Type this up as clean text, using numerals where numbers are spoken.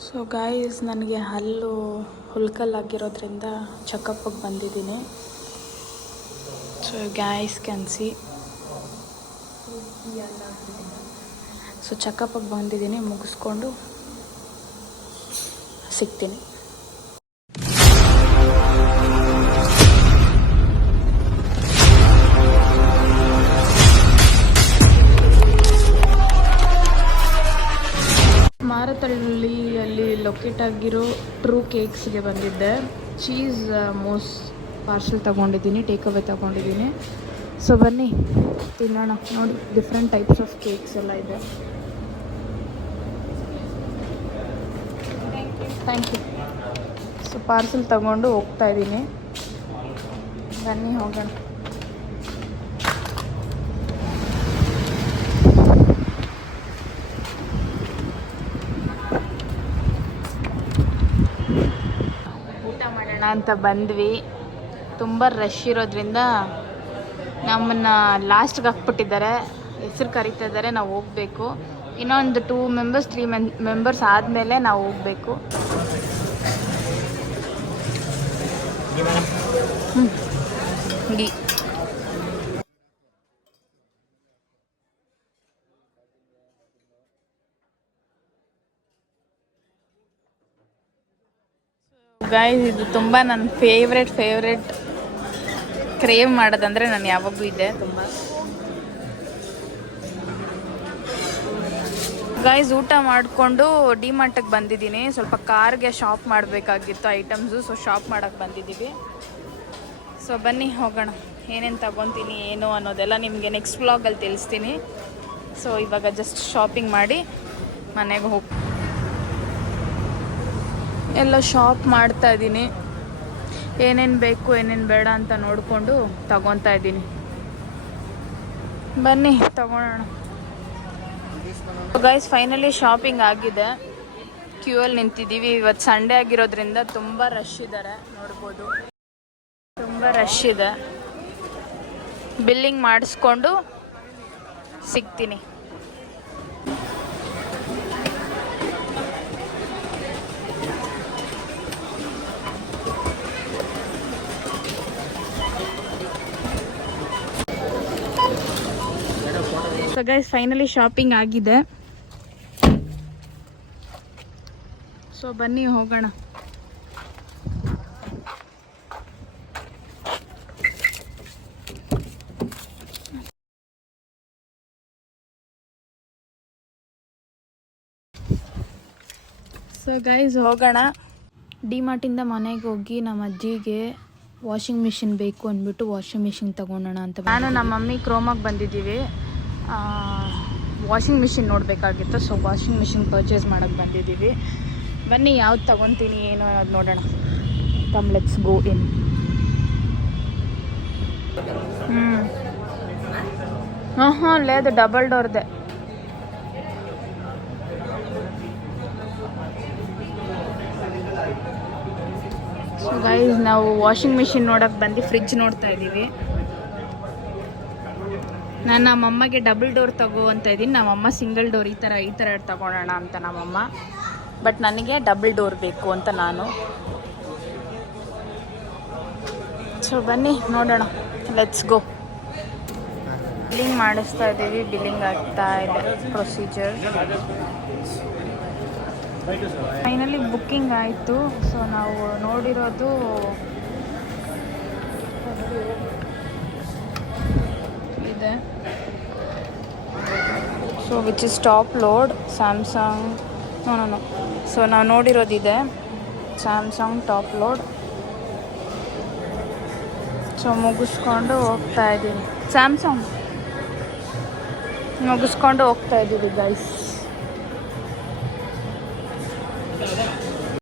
So guys, ನನಗೆ ಹಲ್ಲು ಹುಲ್ಕಲ್ಲಾಗಿರೋದ್ರಿಂದ ಚೆಕಪ್ಪಿಗೆ ಬಂದಿದ್ದೀನಿ. So guys can see. So ಚೆಕಪ್ಪಿಗೆ ಬಂದಿದ್ದೀನಿ, ಮುಗಿಸ್ಕೊಂಡು ಸಿಗ್ತೀನಿ. ಮಾರತಳ್ಳಿಯಲ್ಲಿ ಲೊಕೇಟ್ ಆಗಿರೋ ಟ್ರೂ ಕೇಕ್ಸ್ಗೆ ಬಂದಿದ್ದೆ. ಚೀಸ್ ಮೋಸ್ ಪಾರ್ಸೆಲ್ ತೊಗೊಂಡಿದ್ದೀನಿ, ಟೇಕ್ ಅವೇ ತೊಗೊಂಡಿದ್ದೀನಿ. ಸೊ ಬನ್ನಿ ತಿನ್ನೋಣ. ನೋಡಿ, ಡಿಫ್ರೆಂಟ್ ಟೈಪ್ಸ್ ಆಫ್ ಕೇಕ್ಸ್ ಎಲ್ಲ ಇದೆ. Thank you. ಸೊ ಪಾರ್ಸೆಲ್ ತೊಗೊಂಡು ಹೋಗ್ತಾ ಇದ್ದೀನಿ. ಬನ್ನಿ ಹೋಗೋಣ. ಅಂತ ಬಂದ್ವಿ. ತುಂಬ ರಶ್ ಇರೋದ್ರಿಂದ ನಮ್ಮನ್ನು ಲಾಸ್ಟ್ಗೆ ಹಾಕ್ಬಿಟ್ಟಿದ್ದಾರೆ. ಹೆಸರು ಕರೀತಾ ಇದ್ದಾರೆ, ನಾವು ಹೋಗಬೇಕು. ಇನ್ನೊಂದು 2 ಮೆಂಬರ್ಸ್ 3 ಮೆಂಬರ್ಸ್ ಆದಮೇಲೆ ನಾವು ಹೋಗಬೇಕು. ಗೈಸ್, ಇದು ತುಂಬ ನನ್ನ ಫೇವ್ರೆಟ್ ಕ್ರೇವ್ ಮಾಡೋದಂದರೆ ನಾನು ಯಾವಾಗೂ ಇದೆ ತುಂಬ. ಗೈಸ್, ಊಟ ಮಾಡಿಕೊಂಡು ಡಿಮಾರ್ಟಿಗೆ ಬಂದಿದ್ದೀನಿ. ಸ್ವಲ್ಪ ಕಾರ್ಗೆ ಶಾಪ್ ಮಾಡಬೇಕಾಗಿತ್ತು ಐಟಮ್ಸು. ಸೊ ಶಾಪ್ ಮಾಡೋಕ್ಕೆ ಬಂದಿದ್ದೀವಿ. ಸೊ ಬನ್ನಿ ಹೋಗೋಣ. ಏನೇನು ತಗೊತೀನಿ ಏನು ಅನ್ನೋದೆಲ್ಲ ನಿಮಗೆ ನೆಕ್ಸ್ಟ್ ವ್ಲಾಗಲ್ಲಿ ತಿಳಿಸ್ತೀನಿ. ಸೊ ಇವಾಗ ಜಸ್ಟ್ ಶಾಪಿಂಗ್ ಮಾಡಿ ಮನೆಗೆ ಹೋಗಿ ಎಲ್ಲ ಶಾಪ್ ಮಾಡ್ತಾ ಇದ್ದೀನಿ. ಏನೇನು ಬೇಕು ಏನೇನು ಬೇಡ ಅಂತ ನೋಡಿಕೊಂಡು ತಗೊತಾ ಇದ್ದೀನಿ. ಬನ್ನಿ ತಗೊಳ್ಳೋಣ. ಗೈಸ್, ಫೈನಲಿ ಶಾಪಿಂಗ್ ಆಗಿದೆ. ಕ್ಯೂ ಅಲ್ಲಿ ನಿಂತಿದ್ದೀವಿ. ಇವತ್ತು ಸಂಡೇ ಆಗಿರೋದ್ರಿಂದ ತುಂಬ ರಶ್ ಇದ್ದಾರೆ, ನೋಡ್ಬೋದು. ತುಂಬ ರಶ್ ಇದೆ. ಬಿಲ್ಲಿಂಗ್ ಮಾಡಿಸ್ಕೊಂಡು ಸಿಗ್ತೀನಿ. ಸೊ ಗೈಸ್, ಫೈನಲಿ ಶಾಪಿಂಗ್ ಆಗಿದೆ. ಸೊ ಬನ್ನಿ ಹೋಗೋಣ. ಸೊ ಗೈಸ್, ಹೋಗೋಣ. ಡಿಮಾರ್ಟಿಂದ ಮನೆಗೆ ಹೋಗಿ ನಮ್ಮ ಅಜ್ಜಿಗೆ ವಾಷಿಂಗ್ ಮಿಷಿನ್ ಬೇಕು ಅಂದ್ಬಿಟ್ಟು ವಾಷಿಂಗ್ ಮಿಷಿನ್ ತೊಗೊಳೋಣ ಅಂತ ನಾನು ನಮ್ಮ ಮಮ್ಮಿ ಕ್ರೋಮಾಗೆ ಬಂದಿದ್ದೀವಿ. ವಾಷಿಂಗ್ ಮಿಷಿನ್ ನೋಡಬೇಕಾಗಿತ್ತು. ಸೊ ವಾಷಿಂಗ್ ಮಿಷಿನ್ ಪರ್ಚೇಸ್ ಮಾಡೋಕ್ಕೆ ಬಂದಿದ್ದೀವಿ. ಬನ್ನಿ, ಯಾವ್ದು ತೊಗೊತೀನಿ ಏನು ಅನ್ನೋದು ನೋಡೋಣ. Come let's go in. ಹಾಂ లేదు, ಡಬಲ್ ಡೋರ್ದೆ. ಸೊ ಗೈಸ್, ನಾವು ವಾಷಿಂಗ್ ಮಿಷಿನ್ ನೋಡೋಕ್ಕೆ ಬಂದು ಫ್ರಿಡ್ಜ್ ನೋಡ್ತಾ ಇದ್ದೀವಿ. ನಾನು ನಮ್ಮಮ್ಮಗೆ ಡಬಲ್ ಡೋರ್ ತಗೋ ಅಂತ ಇದ್ದೀನಿ. ನಮ್ಮಮ್ಮ ಸಿಂಗಲ್ ಡೋರ್ ಈ ಥರ ತಗೊಳ್ಳೋಣ ಅಂತ ನಮ್ಮಮ್ಮ. ಬಟ್ ನನಗೆ ಡಬಲ್ ಡೋರ್ ಬೇಕು ಅಂತ ನಾನು. ಸೊ ಬನ್ನಿ ನೋಡೋಣ, ಲೆಟ್ಸ್ ಗೋ. ಬಿಲ್ಲಿಂಗ್ ಮಾಡಿಸ್ತಾ ಇದ್ದೀವಿ. ಬಿಲ್ಲಿಂಗ್ ಆಗ್ತಾ ಇದೆ ಪ್ರೊಸೀಜರ್. ಫೈನಲಿ ಬುಕ್ಕಿಂಗ್ ಆಯಿತು. ಸೊ ನಾವು ನೋಡಿರೋದು ಇದೆ. So which is top load Samsung. No. So ನಾವು ನೋಡಿರೋದಿದೆ ಸ್ಯಾಮ್ಸಂಗ್ ಟಾಪ್ ಲೋಡ್. ಸೊ ಮುಗಿಸ್ಕೊಂಡು ಹೋಗ್ತಾ ಇದ್ದೀವಿ. ಸ್ಯಾಮ್ಸಂಗ್ ಮುಗಿಸ್ಕೊಂಡು ಹೋಗ್ತಾ ಇದ್ದೀವಿ ಗೈಸ್.